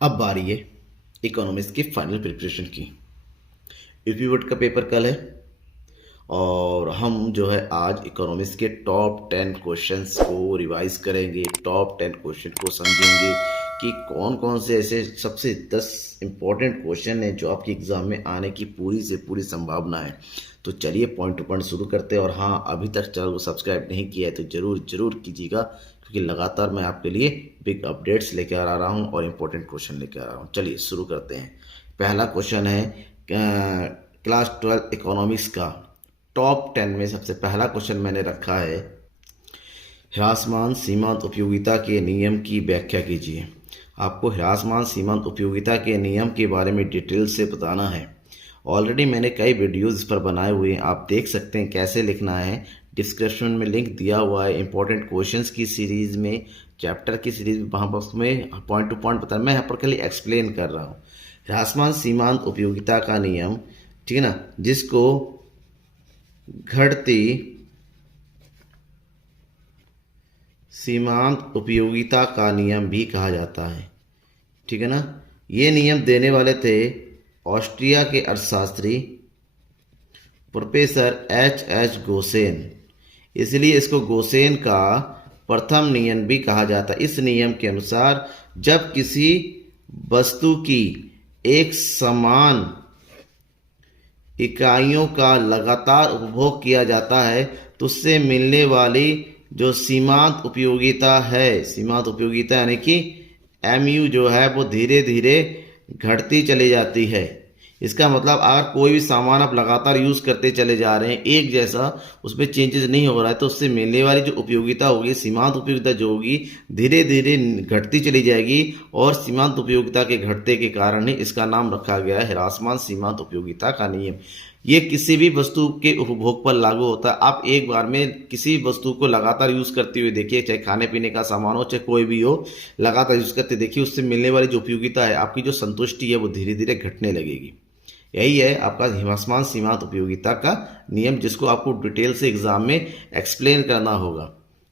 अब बारी है इकोनॉमिक्स की फाइनल प्रिपरेशन की। यूपी बोर्ड का पेपर कल है और हम जो है आज इकोनॉमिक्स के टॉप 10 क्वेश्चंस को रिवाइज करेंगे, टॉप 10 क्वेश्चन को समझेंगे कि कौन कौन से ऐसे सबसे 10 इंपॉर्टेंट क्वेश्चन हैं जो आपके एग्ज़ाम में आने की पूरी से पूरी संभावना है। तो चलिए पॉइंट टू पॉइंट शुरू करते हैं। और हाँ, अभी तक चैनल को सब्सक्राइब नहीं किया है तो ज़रूर कीजिएगा, क्योंकि लगातार मैं आपके लिए बिग अपडेट्स लेकर आ रहा हूँ और इम्पोर्टेंट क्वेश्चन लेकर आ रहा हूँ। चलिए शुरू करते हैं। पहला क्वेश्चन है क्लास 12 इकोनॉमिक्स का टॉप 10 में सबसे पहला क्वेश्चन मैंने रखा है, ह्रासमान सीमांत उपयोगिता के नियम की व्याख्या कीजिए। आपको ह्रासमान सीमांत उपयोगिता के नियम के बारे में डिटेल से बताना है। ऑलरेडी मैंने कई वीडियोज़ इस पर बनाए हुए हैं, आप देख सकते हैं कैसे लिखना है। डिस्क्रिप्शन में लिंक दिया हुआ है। इंपॉर्टेंट क्वेश्चंस की सीरीज़ में, चैप्टर की सीरीज़ में, वहाँ पर उसमें पॉइंट टू पॉइंट बता, मैं यहाँ पर खाली एक्सप्लेन कर रहा हूँ। ह्रासमान सीमांत उपयोगिता का नियम, ठीक है ना, जिसको घटती सीमांत उपयोगिता का नियम भी कहा जाता है, ठीक है ना। ये नियम देने वाले थे ऑस्ट्रिया के अर्थशास्त्री प्रोफेसर एच गोसेन, इसलिए इसको गोसेन का प्रथम नियम भी कहा जाता है। इस नियम के अनुसार जब किसी वस्तु की एक समान इकाइयों का लगातार उपभोग किया जाता है तो उससे मिलने वाली जो सीमांत उपयोगिता है, सीमांत उपयोगिता यानी कि एमयू जो है वो धीरे धीरे घटती चली जाती है। इसका मतलब अगर कोई भी सामान आप लगातार यूज़ करते चले जा रहे हैं एक जैसा, उसमें चेंजेस नहीं हो रहा है, तो उससे मिलने वाली जो उपयोगिता होगी, सीमांत उपयोगिता जो होगी, धीरे धीरे घटती चली जाएगी। और सीमांत उपयोगिता के घटते के कारण ही इसका नाम रखा गया है ह्रासमान सीमांत उपयोगिता का नियम। ये किसी भी वस्तु के उपभोग पर लागू होता है। आप एक बार में किसी वस्तु को लगातार यूज़ करते हुए देखिए, चाहे खाने पीने का सामान हो, चाहे कोई भी हो, लगातार यूज़ करते देखिए, उससे मिलने वाली जो उपयोगिता है, आपकी जो संतुष्टि है, वो धीरे धीरे घटने लगेगी। यही है आपका ह्रासमान सीमांत उपयोगिता का नियम, जिसको आपको डिटेल से एग्जाम में एक्सप्लेन करना होगा,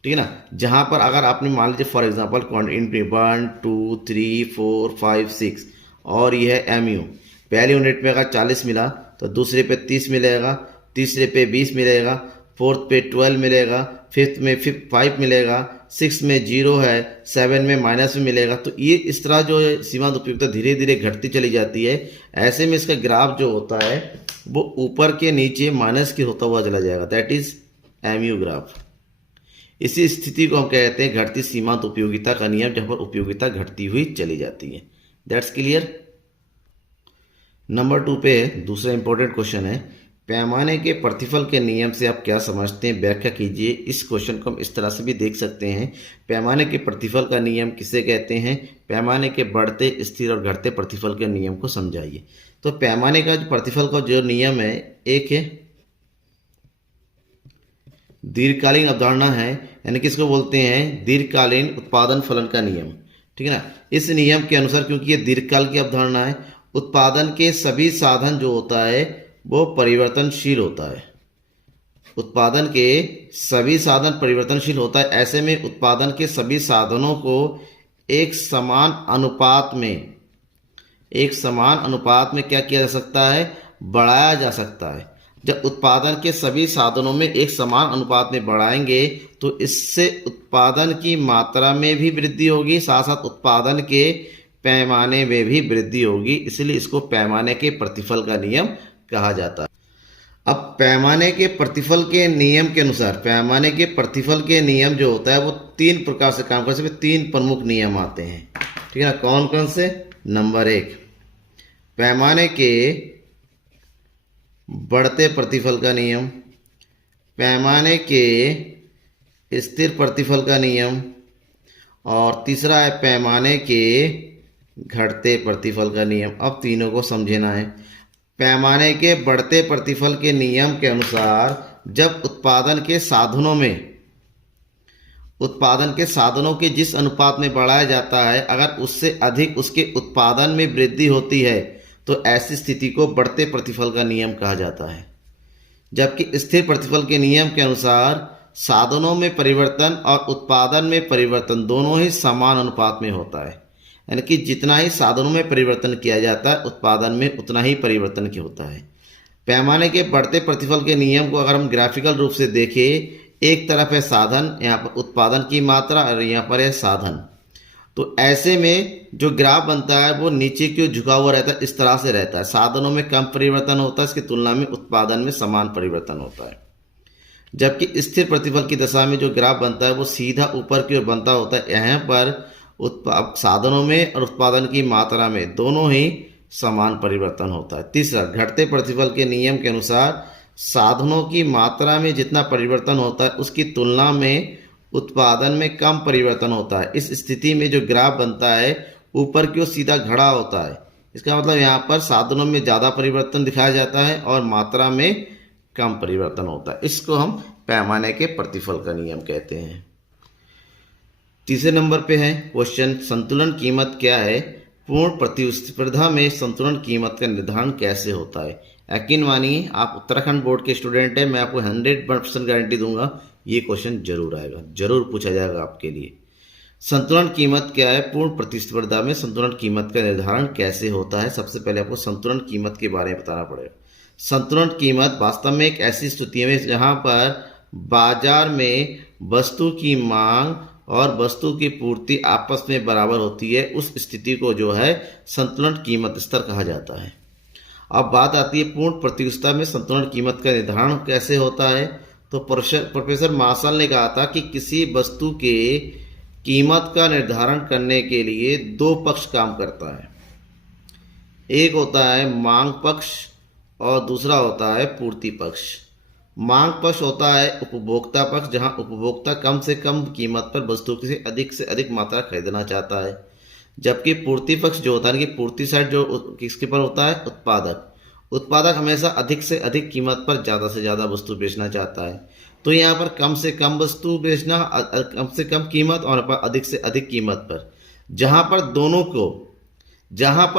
ठीक है ना। जहां पर अगर आपने मान लीजिए फॉर एग्जांपल 1 2 3 4 5 6 और यह है एमयू, पहले यूनिट में अगर 40 मिला तो दूसरे पे 30 मिलेगा, तीसरे पे 20 मिलेगा, फोर्थ पे 12 मिलेगा, फिफ्थ में 5 मिलेगा, 6 में 0 है, 7 में माइनस में मिलेगा। तो ये इस तरह जो सीमांत उपयोगिता धीरे धीरे घटती चली जाती है। ऐसे में इसका ग्राफ जो होता है वो ऊपर के नीचे माइनस की होता हुआ चला जाएगा, दैट इज एमयू ग्राफ। इसी स्थिति को हम कहते हैं घटती सीमांत उपयोगिता का नियम, जहां पर उपयोगिता घटती हुई चली जाती है। That's clear. नंबर 2 पे दूसरा इंपॉर्टेंट क्वेश्चन है, पैमाने के प्रतिफल के नियम से आप क्या समझते हैं, व्याख्या कीजिए। इस क्वेश्चन को हम इस तरह से भी देख सकते हैं, पैमाने के प्रतिफल का नियम किसे कहते हैं, पैमाने के बढ़ते, स्थिर और घटते प्रतिफल के नियम को समझाइए। तो पैमाने का जो प्रतिफल का जो नियम है, एक है दीर्घकालीन अवधारणा है, यानी कि इसको बोलते हैं दीर्घकालीन उत्पादन फलन का नियम, ठीक है ना। इस नियम के अनुसार, क्योंकि ये दीर्घकाल की अवधारणा है, उत्पादन के सभी साधन जो होता है वो परिवर्तनशील होता है। उत्पादन के सभी साधन परिवर्तनशील होता है। ऐसे में उत्पादन के सभी साधनों को एक समान अनुपात में क्या किया जा सकता है, बढ़ाया जा सकता है। जब उत्पादन के सभी साधनों में एक समान अनुपात में बढ़ाएंगे तो इससे उत्पादन की मात्रा में भी वृद्धि होगी, साथ साथ उत्पादन के पैमाने में भी वृद्धि होगी। इसलिए इसको पैमाने के प्रतिफल का नियम कहा जाता है। अब पैमाने के प्रतिफल के नियम के अनुसार, पैमाने के प्रतिफल के नियम जो होता है वो 3 प्रकार से काम करते हैं। 3 प्रमुख नियम आते हैं, ठीक है ना। कौन कौन से? नंबर 1, पैमाने के बढ़ते प्रतिफल का नियम, पैमाने के स्थिर प्रतिफल का नियम, और तीसरा है पैमाने के घटते प्रतिफल का नियम। अब तीनों को समझना है। पैमाने के बढ़ते प्रतिफल के नियम के अनुसार जब उत्पादन के साधनों के जिस अनुपात में बढ़ाया जाता है, अगर उससे अधिक उसके उत्पादन में वृद्धि होती है तो ऐसी स्थिति को बढ़ते प्रतिफल का नियम कहा जाता है। जबकि स्थिर प्रतिफल के नियम के अनुसार साधनों में परिवर्तन और उत्पादन में परिवर्तन दोनों ही समान अनुपात में होता है। यानी कि जितना ही साधनों में परिवर्तन किया जाता है उत्पादन में उतना ही परिवर्तन क्या होता है। पैमाने के बढ़ते प्रतिफल के नियम को अगर हम ग्राफिकल रूप से देखें, एक तरफ है साधन, यहाँ पर उत्पादन की मात्रा और यहाँ पर है साधन, तो ऐसे में जो ग्राफ बनता है वो नीचे की ओर झुका हुआ रहता है, इस तरह से रहता है। साधनों में कम परिवर्तन होता है इसकी तुलना में उत्पादन में समान परिवर्तन होता है। जबकि स्थिर प्रतिफल की दशा में जो ग्राफ बनता है वो सीधा ऊपर की ओर बनता होता है। यहाँ पर साधनों में और उत्पादन की मात्रा में दोनों ही समान परिवर्तन होता है। तीसरा, घटते प्रतिफल के नियम के अनुसार साधनों की मात्रा में जितना परिवर्तन होता है उसकी तुलना में उत्पादन में कम परिवर्तन होता है। इस स्थिति में जो ग्राफ बनता है ऊपर की ओर सीधा घड़ा होता है। इसका मतलब यहाँ पर साधनों में ज़्यादा परिवर्तन दिखाया जाता है और मात्रा में कम परिवर्तन होता है। इसको हम पैमाने के प्रतिफल का नियम कहते हैं। तीसरे नंबर पे है क्वेश्चन, संतुलन कीमत क्या है? पूर्ण प्रतिस्पर्धा में संतुलन कीमत का निर्धारण कैसे होता है? यकीन मानिए आप उत्तराखंड बोर्ड के स्टूडेंट हैं, मैं आपको 100% गारंटी दूंगा ये क्वेश्चन जरूर आएगा, जरूर पूछा जाएगा आपके लिए। संतुलन कीमत क्या है? पूर्ण प्रतिस्पर्धा में संतुलन कीमत का निर्धारण कैसे होता है? सबसे पहले आपको संतुलन कीमत के बारे में बताना पड़ेगा। संतुलन कीमत वास्तव में एक ऐसी स्थिति है जहां पर बाजार में वस्तु की मांग और वस्तु की पूर्ति आपस में बराबर होती है, उस स्थिति को जो है संतुलन कीमत स्तर कहा जाता है। अब बात आती है पूर्ण प्रतिस्पर्धा में संतुलन कीमत का निर्धारण कैसे होता है। तो प्रोफेसर मार्शल ने कहा था कि किसी वस्तु के कीमत का निर्धारण करने के लिए दो पक्ष काम करता है। एक होता है मांग पक्ष और दूसरा होता है पूर्ति पक्ष। मांग पक्ष होता है उपभोक्ता पक्ष, जहां उपभोक्ता कम से कम कीमत पर वस्तु से अधिक मात्रा खरीदना चाहता है। जबकि पूर्ति पक्ष जो होता है कि पूर्ति साइड जो किसके पर होता है? उत्पादक। उत्पादक हमेशा अधिक से अधिक कीमत पर ज़्यादा से ज़्यादा वस्तु बेचना चाहता है। तो यहाँ पर कम से कम वस्तु बेचना, कम से कम कीमत और अधिक से अधिक कीमत पर, जहाँ पर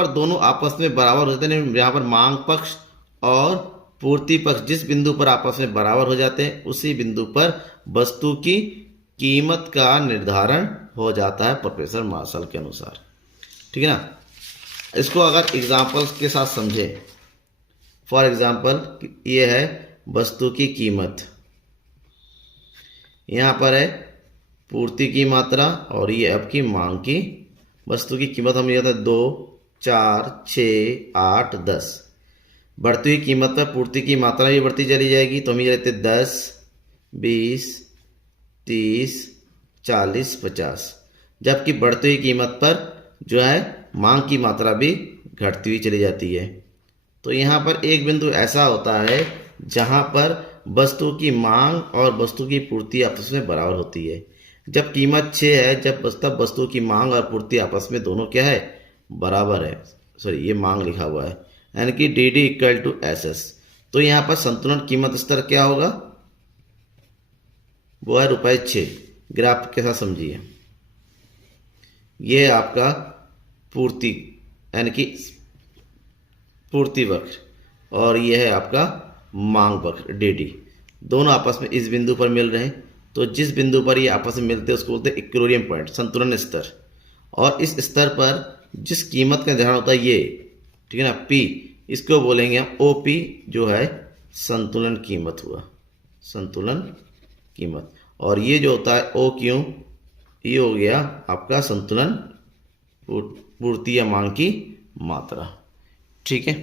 दोनों आपस में बराबर होते हैं। यहाँ पर मांग पक्ष और पूर्ति पक्ष जिस बिंदु पर आपस में बराबर हो जाते हैं उसी बिंदु पर वस्तु की कीमत का निर्धारण हो जाता है प्रोफेसर मार्शल के अनुसार। ठीक है ना। इसको अगर एग्जाम्पल्स के साथ समझें, फॉर एग्जाम्पल ये है वस्तु की कीमत, यहाँ पर है पूर्ति की मात्रा और ये आपकी मांग की। वस्तु की कीमत हम लिया था 2, 4, 6, 8, 10। बढ़ती हुई कीमत पर पूर्ति की मात्रा भी बढ़ती चली जाएगी, तो हम ये रहते 10, 20, 30, 40, 50। जबकि बढ़ती हुई कीमत पर जो है मांग की मात्रा भी घटती हुई चली जाती है। तो यहाँ पर एक बिंदु ऐसा होता है जहाँ पर वस्तु की मांग और वस्तु की पूर्ति आपस में बराबर होती है। जब कीमत 6 है, तब वस्तु की मांग और पूर्ति आपस में दोनों क्या है? बराबर है। सॉरी, ये मांग लिखा हुआ है, यानी कि DD = SS। तो यहाँ पर संतुलन कीमत स्तर क्या होगा? वो है ₹6। ग्राफ के साथ समझिए, ये है आपका पूर्ति यानी कि पूर्ति वक्र और ये है आपका मांग वक्र DD। दोनों आपस में इस बिंदु पर मिल रहे हैं, तो जिस बिंदु पर ये आपस में मिलते हैं उसको बोलते हैं इक्विलिब्रियम पॉइंट, संतुलन स्तर। और इस स्तर पर जिस कीमत का निर्धारण होता है ये, ठीक है ना, P, इसको बोलेंगे हम OP, जो है संतुलन कीमत हुआ, संतुलन कीमत। और ये जो होता है OQ, ये हो गया आपका संतुलन पूर्ति या मांग की मात्रा। ठीक है।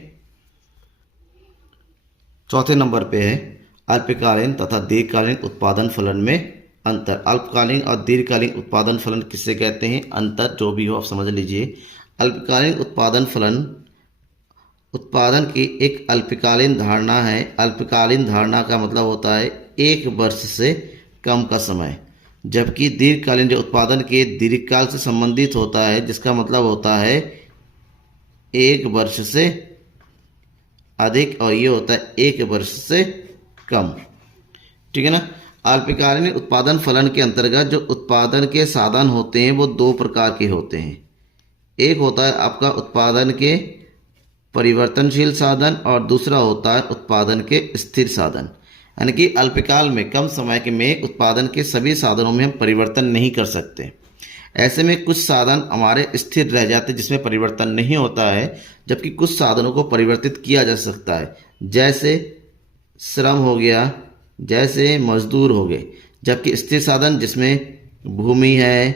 चौथे नंबर पे है अल्पकालीन तथा दीर्घकालीन उत्पादन फलन में अंतर। अल्पकालीन और दीर्घकालीन उत्पादन फलन किससे कहते हैं? अंतर जो भी हो आप समझ लीजिए। अल्पकालीन उत्पादन फलन उत्पादन की एक अल्पकालीन धारणा है। अल्पकालीन धारणा का मतलब होता है 1 वर्ष से कम का समय, जबकि दीर्घकालीन जो उत्पादन के दीर्घकाल से संबंधित होता है, जिसका मतलब होता है 1 वर्ष से अधिक, और ये होता है 1 वर्ष से कम। ठीक है ना। अल्पकालीन उत्पादन फलन के अंतर्गत जो उत्पादन के साधन होते हैं वो 2 प्रकार के होते हैं। एक होता है आपका उत्पादन के परिवर्तनशील साधन और दूसरा होता है उत्पादन के स्थिर साधन। यानी कि अल्पकाल में, कम समय के में उत्पादन के सभी साधनों में हम परिवर्तन नहीं कर सकते। ऐसे में कुछ साधन हमारे स्थिर रह जाते जिसमें परिवर्तन नहीं होता है, जबकि कुछ साधनों को परिवर्तित किया जा सकता है, जैसे श्रम हो गया, जैसे मजदूर हो गए। जबकि स्थिर साधन जिसमें भूमि है,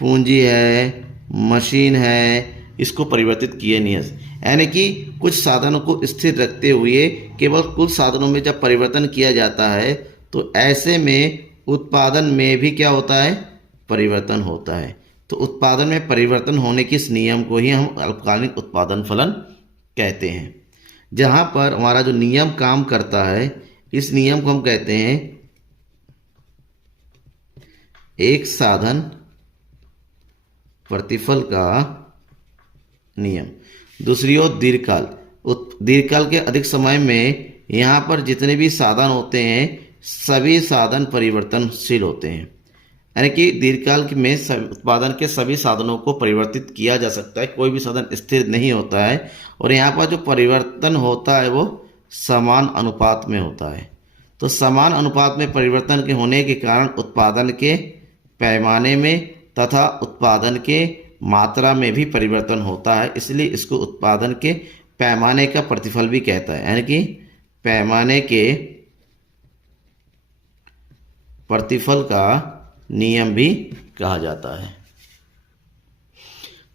पूंजी है, मशीन है, इसको परिवर्तित किए नहीं है। यानी कि कुछ साधनों को स्थिर रखते हुए केवल कुछ साधनों में जब परिवर्तन किया जाता है तो ऐसे में उत्पादन में भी क्या होता है, परिवर्तन होता है। तो उत्पादन में परिवर्तन होने के इस नियम को ही हम अल्पकालीन उत्पादन फलन कहते हैं। जहाँ पर हमारा जो नियम काम करता है, इस नियम को हम कहते हैं एक साधन प्रतिफल का नियम। दूसरी ओर दीर्घकाल, दीर्घकाल के अधिक समय में यहाँ पर जितने भी साधन होते हैं सभी साधन परिवर्तनशील होते हैं। यानी कि दीर्घकाल में उत्पादन के सभी साधनों को परिवर्तित किया जा सकता है, कोई भी साधन स्थिर नहीं होता है। और यहाँ पर जो परिवर्तन होता है वो समान अनुपात में होता है। तो समान अनुपात में परिवर्तन के होने के कारण उत्पादन के पैमाने में तथा उत्पादन के मात्रा में भी परिवर्तन होता है, इसलिए इसको उत्पादन के पैमाने का प्रतिफल भी कहता है, यानी कि पैमाने के प्रतिफल का नियम भी कहा जाता है।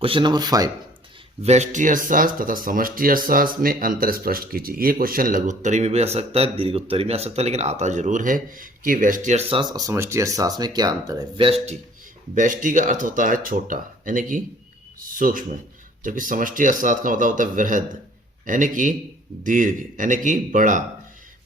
क्वेश्चन नंबर 5, व्यष्टि अर्थशास्त्र तथा समष्टि अर्थशास्त्र में अंतर स्पष्ट कीजिए। ये क्वेश्चन लघु उत्तरी में भी आ सकता है, दीर्घ उत्तरी में आ सकता है, लेकिन आता जरूर है कि व्यष्टि अर्थशास्त्र और समष्टि अर्थशास्त्र में क्या अंतर है। व्यष्टि का अर्थ होता है छोटा, यानी कि सूक्ष्म, जबकि समष्टि अर्थशास्त्र का मतलब होता है वृहद, यानी कि दीर्घ, यानी कि बड़ा।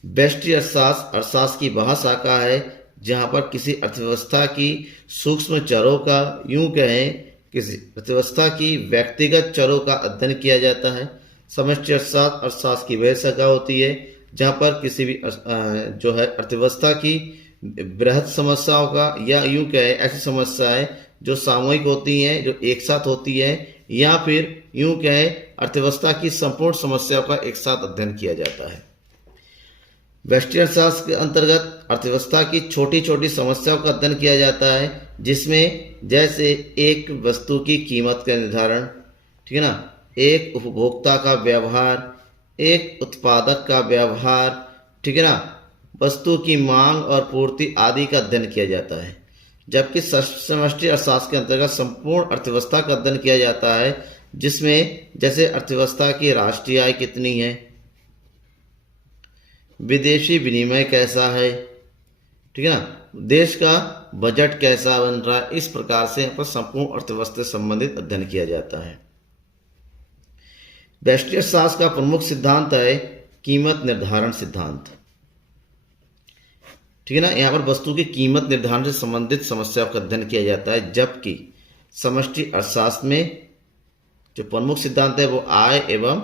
व्यष्टि अर्थशास्त्र की वह शाखा है जहां पर किसी अर्थव्यवस्था की सूक्ष्म चरों का, यूं कहें किसी अर्थव्यवस्था की व्यक्तिगत चरों का अध्ययन किया जाता है। समष्टि अर्थशास्त्र की वह शाखा होती है जहां पर किसी भी जो है अर्थव्यवस्था की बृहद समस्याओं का, या यूं कहें ऐसी समस्याएं जो सामूहिक होती हैं, जो एक साथ होती है, या फिर यूं कहें अर्थव्यवस्था की संपूर्ण समस्याओं का एक साथ अध्ययन किया जाता है। व्यष्टि अर्थशास्त्र के अंतर्गत अर्थव्यवस्था की छोटी छोटी समस्याओं का अध्ययन किया जाता है, जिसमें जैसे एक वस्तु की कीमत का निर्धारण, ठीक है ना, एक उपभोक्ता का व्यवहार, एक उत्पादक का व्यवहार, ठीक है ना, वस्तु की मांग और पूर्ति आदि का अध्ययन किया जाता है। जबकि समष्टि अर्थशास्त्र के अंतर्गत संपूर्ण अर्थव्यवस्था का अध्ययन किया जाता है, जिसमें जैसे अर्थव्यवस्था की राष्ट्रीय आय कितनी है, विदेशी विनिमय कैसा है, ठीक है ना, देश का बजट कैसा बन रहा है, इस प्रकार से यहाँ पर संपूर्ण अर्थव्यवस्था से संबंधित अध्ययन किया जाता है। व्यष्टि अर्थशास्त्र का प्रमुख सिद्धांत है कीमत निर्धारण सिद्धांत, ठीक है ना। यहाँ पर वस्तु की कीमत निर्धारण से संबंधित समस्याओं का अध्ययन किया जाता है, जबकि समष्टि अर्थशास्त्र में जो प्रमुख सिद्धांत है वो आय एवं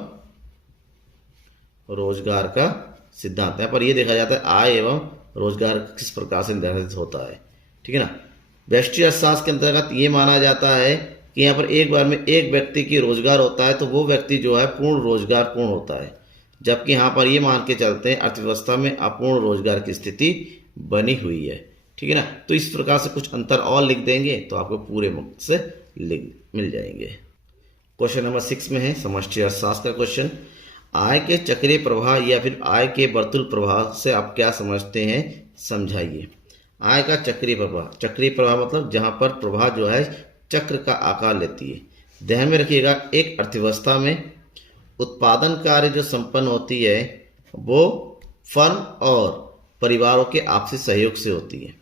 रोजगार का सिद्धांत है। यहाँ पर यह देखा जाता है आय एवं रोजगार किस प्रकार से निर्धारित होता है, ठीक है ना। व्यष्टि अर्थशास्त्र के अंतर्गत ये माना जाता है कि यहाँ पर एक बार में एक व्यक्ति की रोजगार होता है तो वो व्यक्ति जो है पूर्ण रोजगार पूर्ण होता है, जबकि यहाँ पर ये मान के चलते हैं अर्थव्यवस्था में अपूर्ण रोजगार की स्थिति बनी हुई है, ठीक है ना। तो इस प्रकार से कुछ अंतर और लिख देंगे तो आपको पूरे मुक्त से मिल जाएंगे। क्वेश्चन नंबर 6 में है समष्टि अर्थशास्त्र का क्वेश्चन, आय के चक्रीय प्रवाह या फिर आय के वर्तुल प्रवाह से आप क्या समझते हैं, समझाइए। आय का चक्रीय प्रवाह, चक्रीय प्रवाह मतलब जहां पर प्रवाह जो है चक्र का आकार लेती है। ध्यान में रखिएगा, एक अर्थव्यवस्था में उत्पादन कार्य जो संपन्न होती है वो फर्म और परिवारों के आपसी सहयोग से होती है।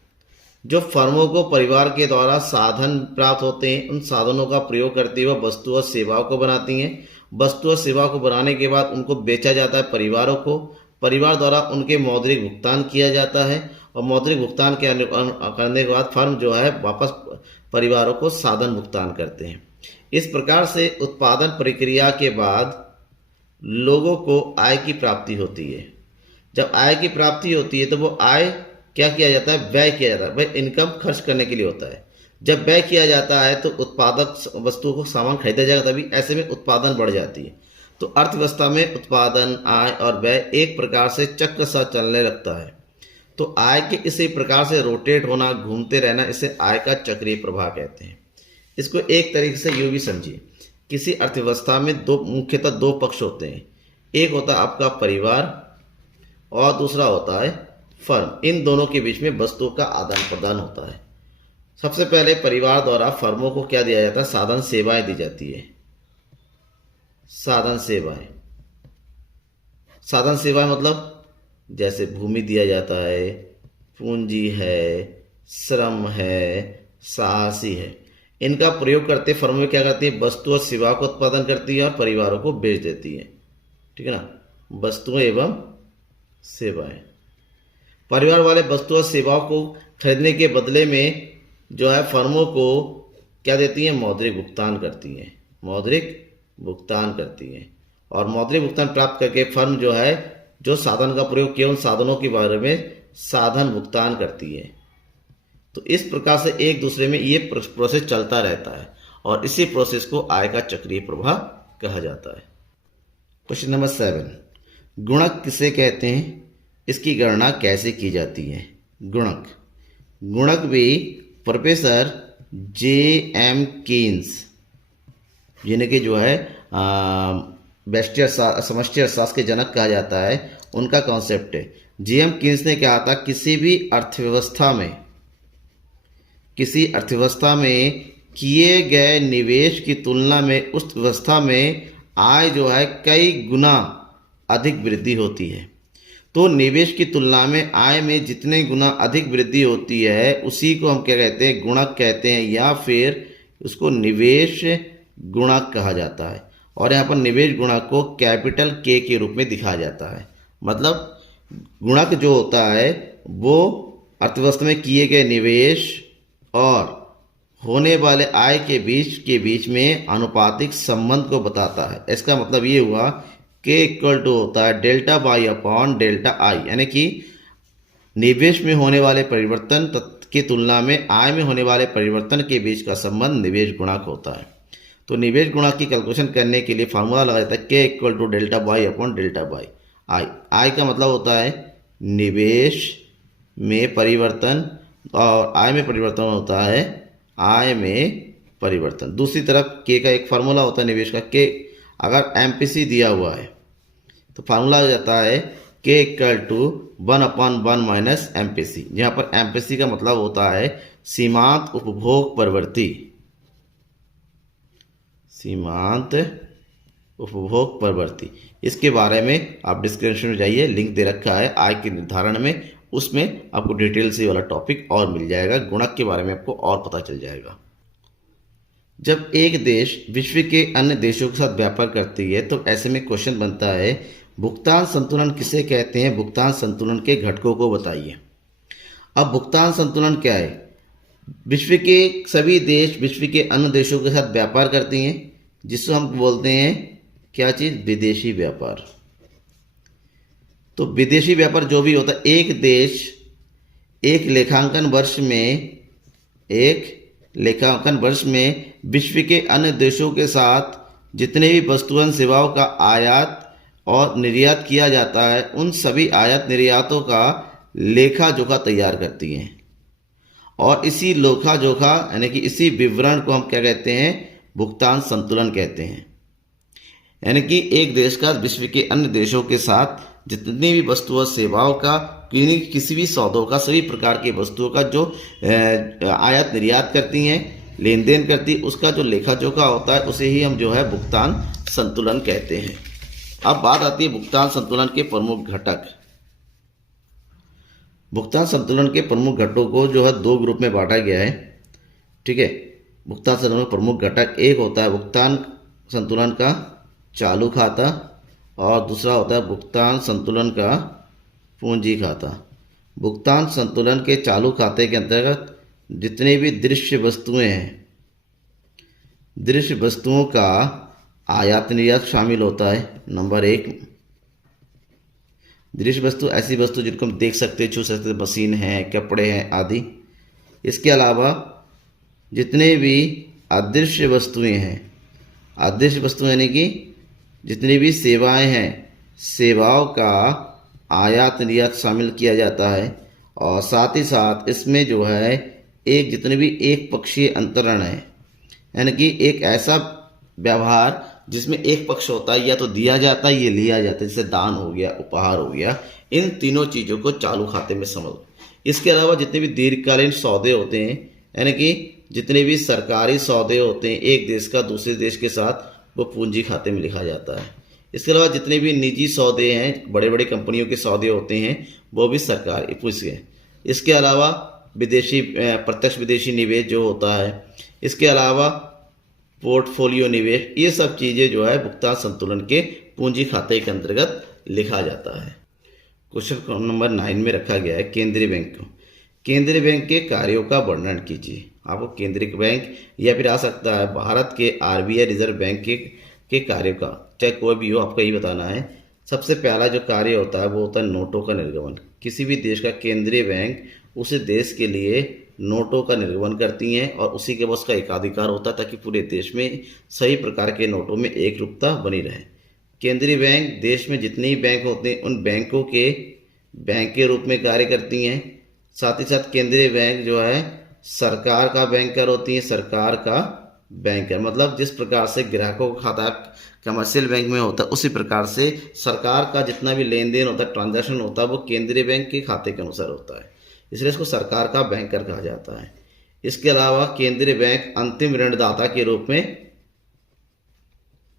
जो फर्मों को परिवार के द्वारा साधन प्राप्त होते हैं, उन साधनों का प्रयोग करते हुए वस्तु और सेवाओं को बनाती हैं। वस्तु और सेवा को बनाने के बाद उनको बेचा जाता है परिवारों को, परिवार द्वारा उनके मौद्रिक भुगतान किया जाता है और मौद्रिक भुगतान करने के बाद फर्म जो है वापस परिवारों को साधन भुगतान करते हैं। इस प्रकार से उत्पादन प्रक्रिया के बाद लोगों को आय की प्राप्ति होती है। जब आय की प्राप्ति होती है तो वो आय क्या किया जाता है, व्यय किया जाता है। भाई इनकम खर्च करने के लिए होता है। जब व्यय किया जाता है तो उत्पादक वस्तुओं को सामान खरीदा जाएगा, तभी ऐसे में उत्पादन बढ़ जाती है। तो अर्थव्यवस्था में उत्पादन, आय और व्यय एक प्रकार से चक्र सा चलने लगता है। तो आय के इसी प्रकार से रोटेट होना, घूमते रहना, इसे आय का चक्रीय प्रवाह कहते हैं। इसको एक तरीके से यूँ भी समझिए, किसी अर्थव्यवस्था में मुख्यतः दो पक्ष होते हैं। एक होता है आपका परिवार और दूसरा होता है फर्म। इन दोनों के बीच में वस्तुओं का आदान प्रदान होता है। सबसे पहले परिवार द्वारा फर्मों को क्या दिया जाता है? साधन सेवाएं दी जाती है। साधन सेवाएं, साधन सेवाएं मतलब जैसे भूमि दिया जाता है, पूंजी है, श्रम है, साहसी है। इनका प्रयोग करते फर्में क्या करती है? वस्तु और सेवा को उत्पादन करती है और परिवारों को बेच देती है। ठीक है ना, वस्तुएं एवं सेवाएं। परिवार वाले वस्तु और सेवाओं को खरीदने के बदले में जो है फर्मों को क्या देती हैं? मौद्रिक भुगतान करती हैं। मौद्रिक भुगतान करती हैं और मौद्रिक भुगतान प्राप्त करके फर्म जो है जो साधन का प्रयोग किया उन साधनों के बारे में साधन भुगतान करती है। तो इस प्रकार से एक दूसरे में ये प्रोसेस चलता रहता है और इसी प्रोसेस को आय का चक्रीय प्रवाह कहा जाता है। क्वेश्चन नंबर 7, गुणक किसे कहते हैं? इसकी गणना कैसे की जाती है? गुणक, गुणक भी प्रोफेसर J.M. कीन्स, जिन्हें कि जो है समष्टि अर्थशास्त्र के जनक कहा जाता है, उनका कॉन्सेप्ट है। J.M. कीन्स ने कहा था किसी अर्थव्यवस्था में किए गए निवेश की तुलना में उस व्यवस्था में आय जो है कई गुना अधिक वृद्धि होती है। तो निवेश की तुलना में आय में जितने गुना अधिक वृद्धि होती है उसी को हम क्या कहते हैं? गुणक कहते हैं, या फिर उसको निवेश गुणक कहा जाता है। और यहाँ पर निवेश गुणक को कैपिटल K के रूप में दिखाया जाता है। मतलब गुणक जो होता है वो अर्थव्यवस्था में किए गए निवेश और होने वाले आय के बीच में अनुपातिक संबंध को बताता है। इसका मतलब ये हुआ K इक्वल टू होता है delta Y upon delta I, यानी कि निवेश में होने वाले परिवर्तन की तुलना में आय में होने वाले परिवर्तन के बीच का संबंध निवेश गुणक होता है। तो निवेश गुणक की कैलकुलेशन करने के लिए फार्मूला लगा जाता है K equal to delta Y upon delta Y I. I का मतलब होता है निवेश में परिवर्तन और आय में परिवर्तन होता है आय में परिवर्तन। दूसरी तरफ K का एक फार्मूला होता है निवेश का। K अगर MPC दिया हुआ है तो फार्मूला आ जाता है K equal to 1/1 minus MPC, जहाँ पर MPC का मतलब होता है सीमांत उपभोग प्रवृत्ति। सीमांत उपभोग प्रवृत्ति, इसके बारे में आप डिस्क्रिप्शन में जाइए, लिंक दे रखा है आय के निर्धारण में, उसमें आपको डिटेल से वाला टॉपिक और मिल जाएगा। गुणक के बारे में आपको और पता चल जाएगा। जब एक देश विश्व के अन्य देशों के साथ व्यापार करती है तो ऐसे में क्वेश्चन बनता है भुगतान संतुलन किसे कहते हैं? भुगतान संतुलन के घटकों को बताइए। अब भुगतान संतुलन क्या है? विश्व के सभी देश विश्व के अन्य देशों के साथ व्यापार करती हैं, जिसको हम बोलते हैं क्या चीज़? विदेशी व्यापार। तो विदेशी व्यापार जो भी होता है, एक देश एक लेखांकन वर्ष में विश्व के अन्य देशों के साथ जितने भी वस्तुएं सेवाओं का आयात और निर्यात किया जाता है उन सभी आयात निर्यातों का लेखा जोखा तैयार करती हैं। और इसी लेखा जोखा यानी कि इसी विवरण को हम क्या कहते हैं? भुगतान संतुलन कहते हैं। यानी कि एक देश का विश्व के अन्य देशों के साथ जितनी भी वस्तुओं सेवाओं का किसी भी सौदों का सभी प्रकार की वस्तुओं का जो आयात निर्यात करती हैं, लेन देन करती, उसका जो लेखा जोखा होता है उसे ही हम जो है भुगतान संतुलन कहते हैं। अब बात आती है भुगतान संतुलन के प्रमुख घटक। भुगतान संतुलन के प्रमुख घटकों को जो है दो ग्रुप में बांटा गया है। ठीक है, भुगतान संतुलन के प्रमुख घटक एक होता है भुगतान संतुलन का चालू खाता और दूसरा होता है भुगतान संतुलन का पूंजी खाता। भुगतान संतुलन के चालू खाते के अंतर्गत जितनी भी दृश्य वस्तुएं हैं, दृश्य वस्तुओं का आयात निर्यात शामिल होता है। नंबर एक, दृश्य वस्तु ऐसी वस्तु जिनको हम देख सकते, छू सकते, मशीन हैं, कपड़े हैं आदि। इसके अलावा जितने भी अदृश्य वस्तुएं हैं, अदृश्य वस्तु यानी कि जितनी भी सेवाएं हैं, सेवाओं का आयात निर्यात शामिल किया जाता है। और साथ ही साथ इसमें जो है जितने भी एक पक्षीय अंतरण है, यानी कि एक ऐसा व्यवहार जिसमें एक पक्ष होता है, या तो दिया जाता है या लिया जाता है, जैसे दान हो गया, उपहार हो गया, इन तीनों चीज़ों को चालू खाते में समझ। इसके अलावा जितने भी दीर्घकालीन सौदे होते हैं, यानी कि जितने भी सरकारी सौदे होते हैं एक देश का दूसरे देश के साथ, वो पूंजी खाते में लिखा जाता है। इसके अलावा जितने भी निजी सौदे हैं, बड़े बड़े कंपनियों के सौदे होते हैं, वो भी सरकारी पूंजी है। इसके अलावा विदेशी प्रत्यक्ष विदेशी निवेश जो होता है, इसके अलावा पोर्टफोलियो निवेश, ये सब चीज़ें जो है भुगतान संतुलन के पूंजी खाते के अंतर्गत लिखा जाता है। क्वेश्चन नंबर 9 में रखा गया है केंद्रीय बैंक। केंद्रीय बैंक के कार्यों का वर्णन कीजिए। आपको केंद्रीय बैंक या फिर आ सकता है भारत के आरबीआई रिजर्व बैंक के कार्यों का, चाहे कोई भी हो, आपको यही बताना है। सबसे पहला जो कार्य होता है वो होता है नोटों का निर्गमन। किसी भी देश का केंद्रीय बैंक उस देश के लिए नोटों का निर्गमन करती हैं और उसी के बस का एकाधिकार होता है, ताकि पूरे देश में सही प्रकार के नोटों में एक रूपता बनी रहे। केंद्रीय बैंक देश में जितने ही बैंक होते हैं उन बैंकों के बैंक के रूप में कार्य करती हैं। साथ ही साथ केंद्रीय बैंक जो है सरकार का बैंकर होती है, सरकार का बैंकर, मतलब जिस प्रकार से ग्राहकों का खाता कमर्शियल बैंक में होता है, उसी प्रकार से सरकार का जितना भी लेन देन होता है, ट्रांजैक्शन होता है, वो केंद्रीय बैंक के खाते के अनुसार होता है, इसलिए इसको सरकार का बैंकर कहा जाता है। इसके अलावा केंद्रीय बैंक अंतिम ऋणदाता के रूप में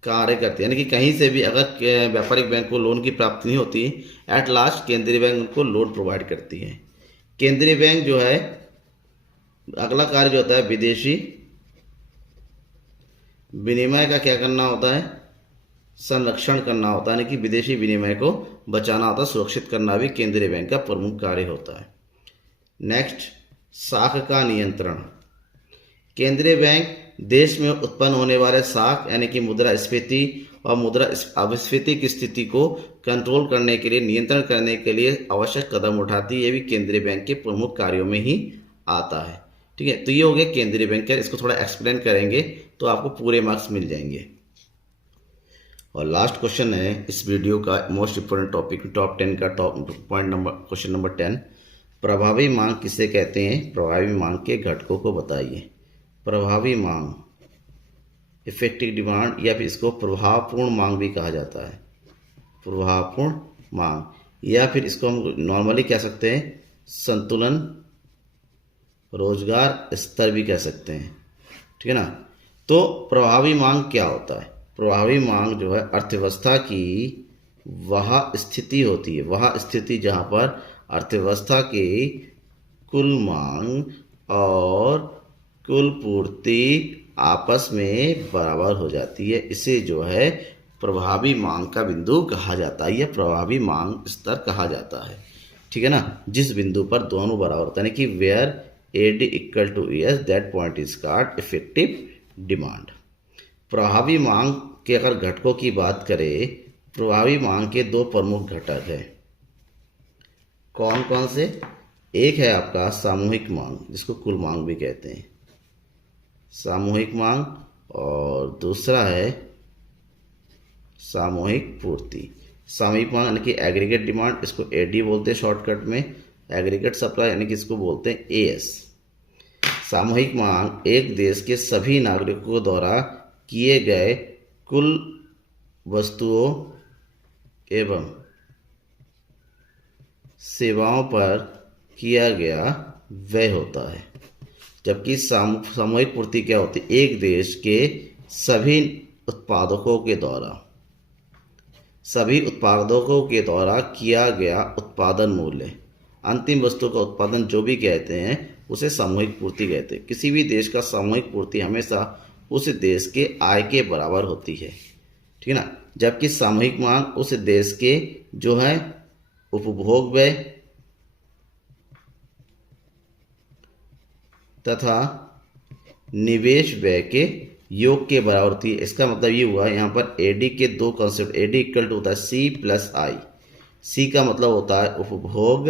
कार्य करती है, यानी कि कहीं से भी अगर व्यापारिक बैंक को लोन की प्राप्ति नहीं होती, एट लास्ट केंद्रीय बैंक उनको लोन प्रोवाइड करती है। केंद्रीय बैंक जो है अगला कार्य जो होता है विदेशी विनिमय का क्या करना होता है, संरक्षण करना होता है, यानी कि विदेशी विनिमय को बचाना होता है, सुरक्षित करना भी केंद्रीय बैंक का प्रमुख कार्य होता है। नेक्स्ट, साख का नियंत्रण। केंद्रीय बैंक देश में उत्पन्न होने वाले साख यानी कि मुद्रास्फीति और मुद्रा अपस्फीति की स्थिति को कंट्रोल करने के लिए, नियंत्रण करने के लिए आवश्यक कदम उठाती है। ये भी केंद्रीय बैंक के प्रमुख कार्यों में ही आता है। ठीक है, तो ये हो गया केंद्रीय बैंक का। इसको थोड़ा एक्सप्लेन करेंगे तो आपको पूरे मार्क्स मिल जाएंगे। और लास्ट क्वेश्चन है इस वीडियो का मोस्ट इंपोर्टेंट टॉपिक, टॉप 10 का क्वेश्चन नंबर 10। प्रभावी मांग किसे कहते हैं? प्रभावी मांग के घटकों को बताइए। प्रभावी मांग, इफेक्टिव डिमांड, या फिर इसको प्रभावपूर्ण मांग भी कहा जाता है। प्रभावपूर्ण मांग, या फिर इसको हम नॉर्मली कह सकते हैं संतुलन रोजगार स्तर भी कह सकते हैं। ठीक है ना। तो प्रभावी मांग क्या होता है? प्रभावी मांग जो है अर्थव्यवस्था की वह स्थिति होती है, वह स्थिति जहाँ पर अर्थव्यवस्था की कुल मांग और कुल पूर्ति आपस में बराबर हो जाती है। इसे जो है प्रभावी मांग का बिंदु कहा जाता है, या प्रभावी मांग स्तर कहा जाता है। ठीक है ना, जिस बिंदु पर दोनों बराबर होता है, यानी कि where AD equal to ES, that point is called effective demand. प्रभावी मांग के अगर घटकों की बात करें, प्रभावी मांग के दो प्रमुख घटक हैं। कौन कौन से? एक है आपका सामूहिक मांग, जिसको कुल मांग भी कहते हैं, सामूहिक मांग, और दूसरा है सामूहिक पूर्ति। सामूहिक मांग यानी कि एग्रीगेट डिमांड, इसको AD बोलते हैं शॉर्टकट में। एग्रीगेट सप्लाई यानी कि इसको बोलते हैं AS। सामूहिक मांग एक देश के सभी नागरिकों द्वारा किए गए कुल वस्तुओं एवं सेवाओं पर किया गया व्यय होता है। जबकि सामूहिक पूर्ति क्या होती है? एक देश के सभी उत्पादकों के द्वारा किया गया उत्पादन मूल्य, अंतिम वस्तु का उत्पादन जो भी कहते हैं उसे सामूहिक पूर्ति कहते हैं। किसी भी देश का सामूहिक पूर्ति हमेशा उस देश के आय के बराबर होती है। ठीक है ना। जबकि सामूहिक मांग उस देश के जो है उपभोग व्यय तथा निवेश व्यय के योग के बराबर होती है। इसका मतलब ये हुआ यहाँ पर AD के दो कॉन्सेप्ट, AD इक्वल टू होता है C प्लस I। C का मतलब होता है उपभोग,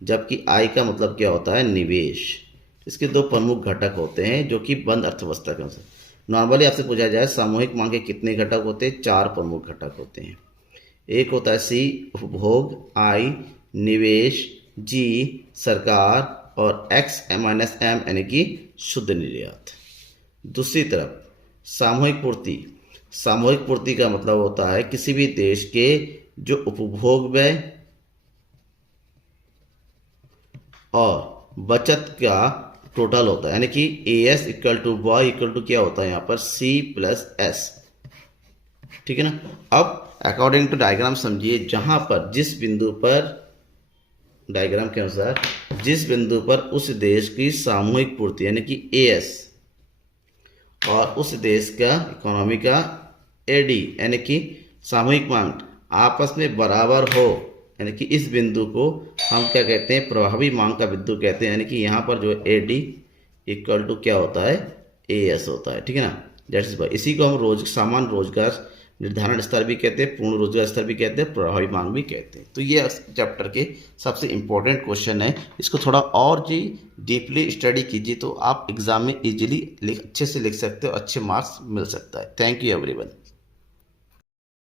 जबकि I का मतलब क्या होता है? निवेश। इसके दो प्रमुख घटक होते हैं जो कि बंद अर्थव्यवस्था के अनुसार। नॉर्मली आपसे पूछा जाए सामूहिक मांग के कितने घटक होते हैं? 4 प्रमुख घटक होते हैं। एक होता है C उपभोग, I निवेश, G सरकार, और X-M यानी कि शुद्ध निर्यात। दूसरी तरफ सामूहिक पूर्ति, सामूहिक पूर्ति का मतलब होता है किसी भी देश के जो उपभोग व्यय और बचत का टोटल होता है, यानी कि AS equal to Y equal to क्या होता है यहाँ पर C+S, ठीक है ना। अब अकॉर्डिंग टू डायग्राम समझिए, जहां पर जिस बिंदु पर डायग्राम के अनुसार जिस बिंदु पर उस देश की सामूहिक पूर्ति यानी कि AS और उस देश का इकोनॉमी का AD यानी कि सामूहिक मांग आपस में बराबर हो, यानी कि इस बिंदु को हम क्या कहते हैं, प्रभावी मांग का बिंदु कहते हैं, यानी कि यहाँ पर जो AD इक्वल टू क्या होता है AS होता है, ठीक है ना। दैट्स वाई इसी को हम सामान्य रोजगार निर्धारण स्तर भी कहते हैं, पूर्ण रोजगार स्तर भी कहते हैं, प्रभावी मांग भी कहते हैं। तो ये चैप्टर के सबसे इम्पोर्टेंट क्वेश्चन है, इसको थोड़ा और जी डीपली स्टडी कीजिए तो आप एग्जाम में इजीली अच्छे से लिख सकते हो, अच्छे मार्क्स मिल सकता है। Thank you everyone.